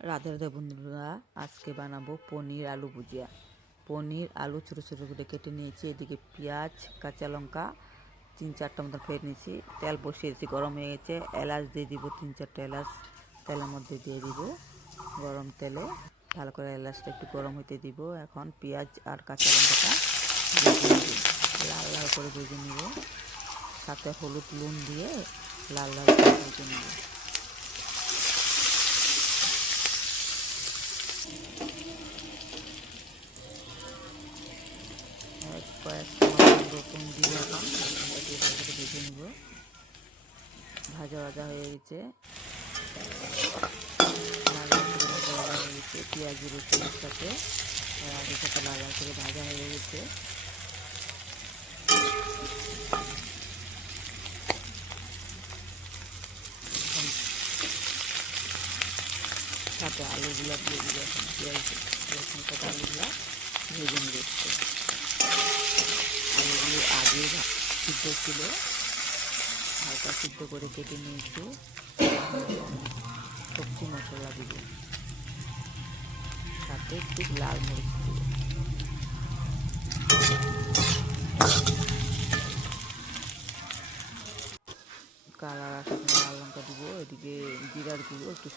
রাধে রাধে বন্ধুরা, আজকে বানাবো পনির আলু ভুজিয়া। পনির আলু ছোটো ছোটো করে কেটে নিয়েছি। এদিকে পেঁয়াজ, কাঁচা লঙ্কা 3-4টা মতো ফেলে নিয়েছি। তেল বসিয়েছি, গরম হয়ে গেছে। এলাচ দিয়ে দিব, 3-4টা এলাচ তেলের মধ্যে দিয়ে দিব। গরম তেলে ভালো করে এলাচটা একটু গরম হতে দিব। এখন পেঁয়াজ আর কাঁচা লঙ্কাটা লাল লাল করে ভেজে নিব। সাথে হলুদ নুন দিয়ে লাল লাল করে ভেজে নিব। কয়েকটা রসুন দিয়ে এখন রসুনটা দিয়ে ভালো করে ভেজে নিব। ভাজা ভাজা হয়ে গেছে, লাল লাল করে ভাজা ভাজা হয়ে গেছে। পেঁয়াজের রসুনের সাথে আলুর সাথে লাল লাল করে ভাজা হয়ে গেছে। সাথে আলুগুলো দিয়ে দিব। এখন পেঁয়াজ রসুন সাথে আলুগুলো ভেজে নিব। আলুগুলো আগে সিদ্ধ ছিল, হালকা সিদ্ধ করে কেটে নিয়েছি। সবজি মশলা দিব, সাথে একটু লাল মরিচ দিব। কালার আসার জন্য লাল লঙ্কা দিব। এদিকে জিরার গুঁড়ো, একটু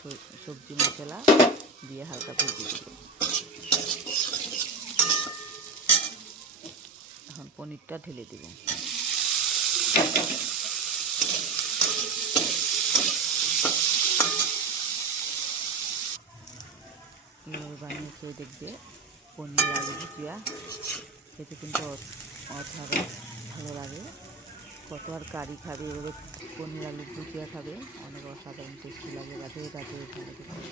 সবজি মশলা দিয়ে হালকা ভেজে দিব। এখন পনিরটা ঢেলে দিব। কীভাবে বানিয়েছে দেখবে। পনির আলু ভুজিয়া খেতে কিন্তু অসাধারণ ভালো লাগে। কত আর কারি খাবে, এভাবে পনির আলু ভুজিয়া খাবে, অনেক অসাধারণ টেস্টি লাগে। রাধে রাধে, ভালো